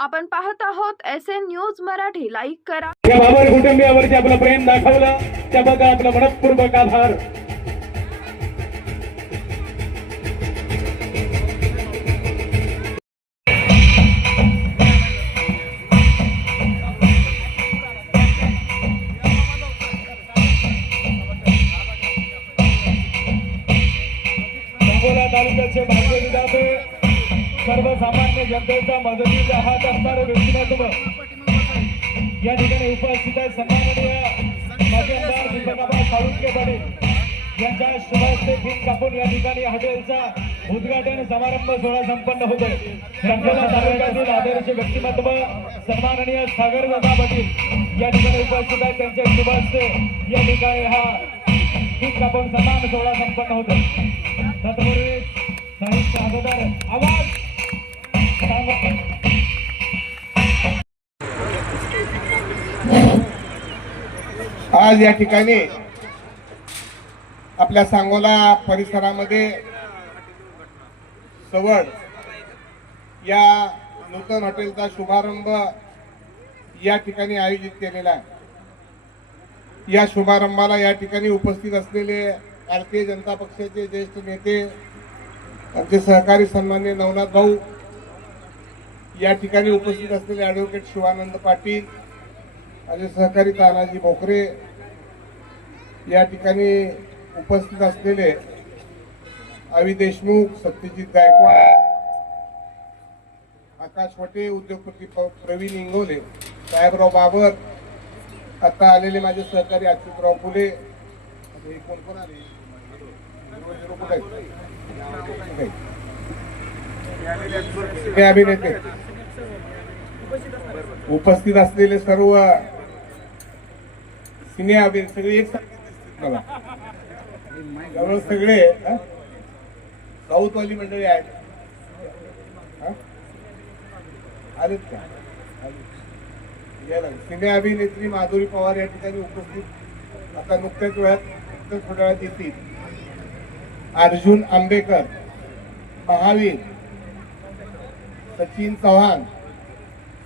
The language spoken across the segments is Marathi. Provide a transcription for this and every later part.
आपण पाहत आहोत S N news Marathi. Like करा. या बाबर कुटुंबियावरती आपलं प्रेम दाखवलं. त्या बघा आपलं मनपूर्वक आभार. तालुक्याचे भाग्य विधाते सर्वसामान्य जनतेचा मदतीचा हात असणारे व्यक्तिमत्व. या ठिकाणी उपस्थित आहे सन्माननीय माजी आमदार दीपकाबा साळुंके पाटील. यांच्या शुभ फीत कापून या ठिकाणी हॉटेलचा उद्घाटन समारंभ सोहळा संपन्न होतोय. संपूर्ण तालुक्यातील आदर्श व्यक्तिमत्व सन्माननीय सागर दादा पाटील या ठिकाणी उपस्थित आहेत. त्यांच्या शुभ या ठिकाणी हा फीत कापून सन्मान सोहळा संपन्न होतोय. तत्पूर्वी साहित्य अगोदर आवाज. आज या ठिकाणी आपल्या सांगोला परिसरामध्ये सवड या नूतन हॉटेलचा शुभारंभ या ठिकाणी आयोजित केलेला आहे. या शुभारंभाला या ठिकाणी उपस्थित असलेले भारतीय जनता पक्षाचे ज्येष्ठ नेते आमचे सहकारी सन्मान्य नवनाथ भाऊ या ठिकाणी उपस्थित असलेले ॲडव्होकेट शिवानंद पाटील माझे सहकारी तानाजी भोकरे या ठिकाणी उपस्थित असलेले अवि देशमुख सत्यजित गायकवाड आकाश वटे उद्योगपती प्रवीण इंगोले साहेबराव बाबर आता आलेले माझे सहकारी अच्युतराव फुले. हे कोण कोण आले? हे अभिनेते. उपस्थित असलेले सर्व सिने अभिनेते सगळे एक मला. सगळे साऊथवाली मंडळी आहेत. आलेत का? सिने अभिनेत्री माधुरी पवार या ठिकाणी उपस्थित. आता नुकत्याच वेळात नुकत्याच थोड्या वेळात येतील. अर्जुन आंबेकर महावीर सचिन चव्हाण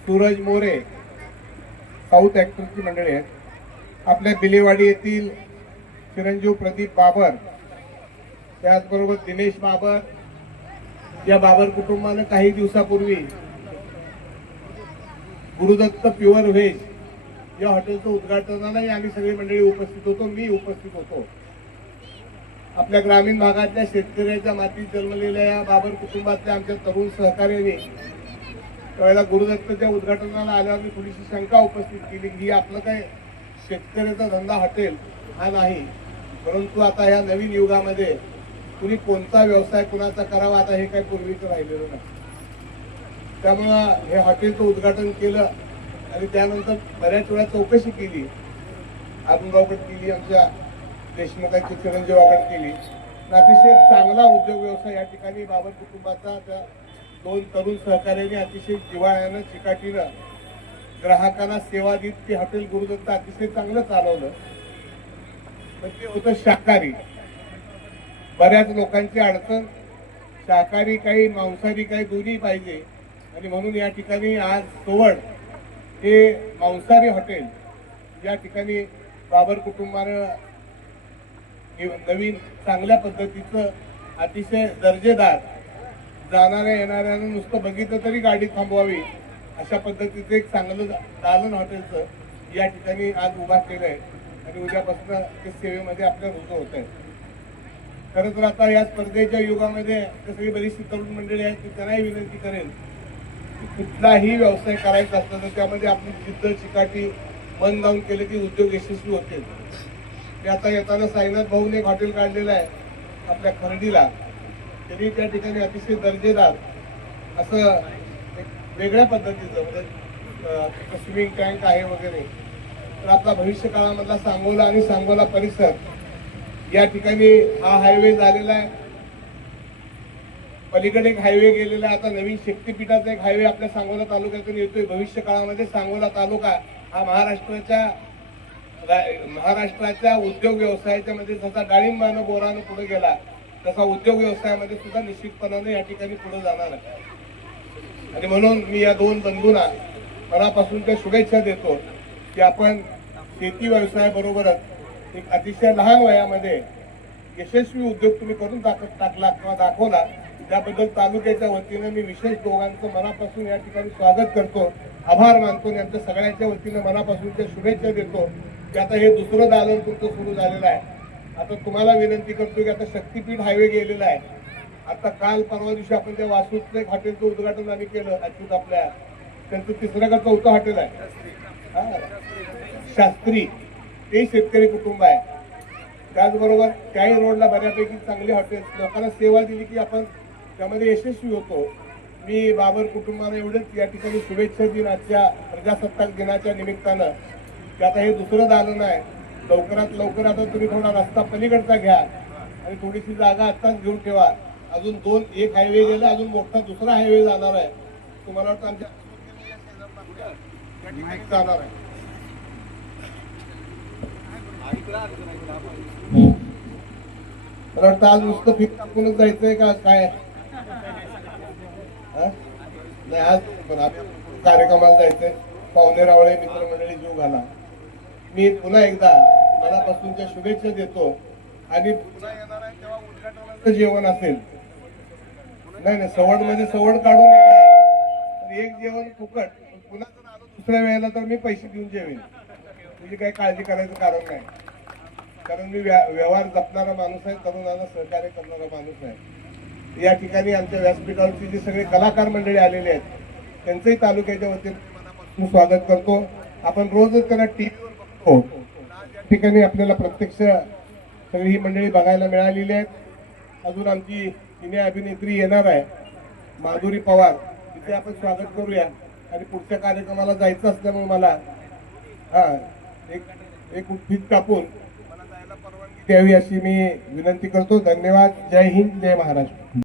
सूरज मोरे साऊथ ॲक्टरची मंडळी आहेत. आपल्या बिलेवाडी येथील चिरंजीव प्रदीप बाबर त्याचबरोबर दिनेश बाबर या बाबर कुटुंबानं काही दिवसापूर्वी गुरुदत्त प्युअर व्हेज या हॉटेलचं उद्घाटनालाही आम्ही सगळी मंडळी उपस्थित होतो मी उपस्थित होतो. आपल्या ग्रामीण भागातल्या शेतकऱ्याच्या मातीत जन्मलेल्या या बाबर कुटुंबातल्या आमच्या तरुण सहकार्याने त्यावेळेला गुरुदत्तच्या उद्घाटनाला आल्यावर मी थोडीशी शंका उपस्थित केली की ही आपलं काय शेतकऱ्याचा धंदा हटेल हा नाही परंतु आता या नवीन युगामध्ये कुणी कोणता व्यवसाय कुणाचा करावा आता हे काही पूर्वीचं राहिलेलं नाही. त्यामुळं हे हॉटेलचं उद्घाटन केलं आणि त्यानंतर बऱ्याच वेळा चौकशी केली. अरुणरावकड केली आमच्या देशमुखांची चिरंजीवाकड केली. अतिशय चांगला उद्योग व्यवसाय या ठिकाणी बाबर कुटुंबाचा त्या दोन तरुण सहकार्याने अतिशय जिवाळ्यानं चिकाटीनं ग्राहकांना सेवा देत ते हॉटेल गुरुदत्त अतिशय चांगलं चालवलं. पण ते होतं शाकाहारी. बऱ्याच लोकांची अडचण शाकाहारी काही मांसाहारी काही दोन्ही पाहिजे. आणि म्हणून या ठिकाणी आज सोवड हे मांसाहारी हॉटेल या ठिकाणी बाबर कुटुंबानं नवीन चांगल्या पद्धतीचं अतिशय दर्जेदार जाणाऱ्या येणाऱ्यांना नुसतं बघितलं तरी गाडी थांबवावी अशा पद्धतीचं एक चांगलं दालन हॉटेलचं या ठिकाणी आज उभा केलं आहे. आणि उद्यापासून ते सेवेमध्ये आपल्या रुजू होत आहे खरं तर आता या स्पर्धेच्या युगामध्ये सगळी बरीचशी तरुण मंडळी आहेत ती त्यांनाही विनंती करेल की कुठलाही व्यवसाय करायचा असला तर त्यामध्ये आपली जिद्द चिकाटी मन लावून केलं की उद्योग यशस्वी होतील. ते आता येताना साईनाथ भाऊने एक हॉटेल काढलेलं आहे आपल्या खर्डीला त्यांनी त्या ठिकाणी अतिशय दर्जेदार असं एक वेगळ्या पद्धतीचं म्हणजे स्विमिंग टँक आहे वगैरे. तर आपला भविष्य काळामधला सांगोला आणि सांगोला परिसर या ठिकाणी हा हायवे झालेला आहे. पलीकडे एक हायवे गेलेला आहे. आता नवीन शक्तीपीठाचा एक हायवे आपल्या सांगोला तालुक्यातून येतोय. भविष्य काळामध्ये सांगोला तालुका हा महाराष्ट्राच्या महाराष्ट्राच्या उद्योग व्यवसायाच्या मध्ये जसा डाळिंबानं बोरानं पुढे गेला तसा उद्योग व्यवसायामध्ये सुद्धा निश्चितपणाने या ठिकाणी पुढे जाणार आहे. आणि म्हणून मी या दोन बंधूंना मनापासून त्या शुभेच्छा देतो की आपण शेती व्यवसायाबरोबरच एक अतिशय लहान वयामध्ये यशस्वी उद्योग तुम्ही करून टाक टाकला किंवा दाखवला त्याबद्दल तालुक्याच्या वतीनं मी विशेष दोघांचं मनापासून या ठिकाणी स्वागत करतो. आभार मानतो आणि आमच्या सगळ्यांच्या वतीनं मनापासून त्या शुभेच्छा देतो. की आता हे दुसरं दालन तुमचं सुरू झालेलं आहे. आता तुम्हाला विनंती करतो की आता शक्तीपीठ हायवे गेलेला आहे. आता काल परवा दिवशी आपण त्या वासूचं हॉटेलचं उद्घाटन आम्ही केलं अच्युत आपल्या त्यांचं तिसरं का चौथं हॉटेल आहे. हा. शास्त्री ते शेतकरी कुटुंब आहे. त्याचबरोबर त्याही रोडला बऱ्यापैकी चांगली हॉटेल्स लोकांना सेवा दिली की आपण त्यामध्ये यशस्वी होतो. मी बाबर कुटुंबाला एवढंच या ठिकाणी शुभेच्छा दिन आजच्या प्रजासत्ताक दिनाच्या निमित्तानं. की आता हे दुसरं दालन आहे लवकरात लवकर आता तुम्ही थोडा रस्ता पलीकडचा घ्या आणि थोडीशी जागा आत्ताच घेऊन ठेवा. अजून दोन एक हायवे गेला अजून मोठा दुसरा हायवे जाणार आहे. तुम्हाला वाटतं आमच्या जाणार आहे. मला वाटतं आज नुसतं फिक टाकूनच जायचंय का काय? नाही आज पण कार्यक्रमाला जायचंय. पाहुणे रावळे मित्रमंडळी जीव घाला. मी पुन्हा एकदा मनापासूनच्या शुभेच्छा देतो. आणि पुन्हा येणार आहे तेव्हा उद्घाटनाचं जेवण असेल. नाही नाही सवड म्हणजे सवड काढून येणार एक जेवण फुकट. पुन्हा जर आलो दुसऱ्या वेळेला तर मी पैसे देऊन जेवेन. तुझी काही काळजी करायचं कारण नाही. कारण मी व्या- व्यवहार जपणारा माणूस आहे तरुणांना सहकार्य करणारा माणूस आहे. या ठिकाणी आमच्या व्यासपीठावरची जी सगळे कलाकार मंडळी आलेले आहेत त्यांचंही तालुक्याच्या वतीने स्वागत करतो. आपण रोजच त्यांना टीव्हीवर हो. या ठिकाणी आपल्याला प्रत्यक्ष सगळी ही मंडळी बघायला मिळालेली आहेत. अजून आमची सिने अभिनेत्री येणार आहे माधुरी पवार. तिथे आपण स्वागत करूया. आणि पुढच्या कार्यक्रमाला जायचं असल्यामुळे मला हा एक एक उद्भिद कापून मला जायला परवानगी द्यावी अशी मी विनंती करतो. धन्यवाद. जय हिंद जय महाराष्ट्र.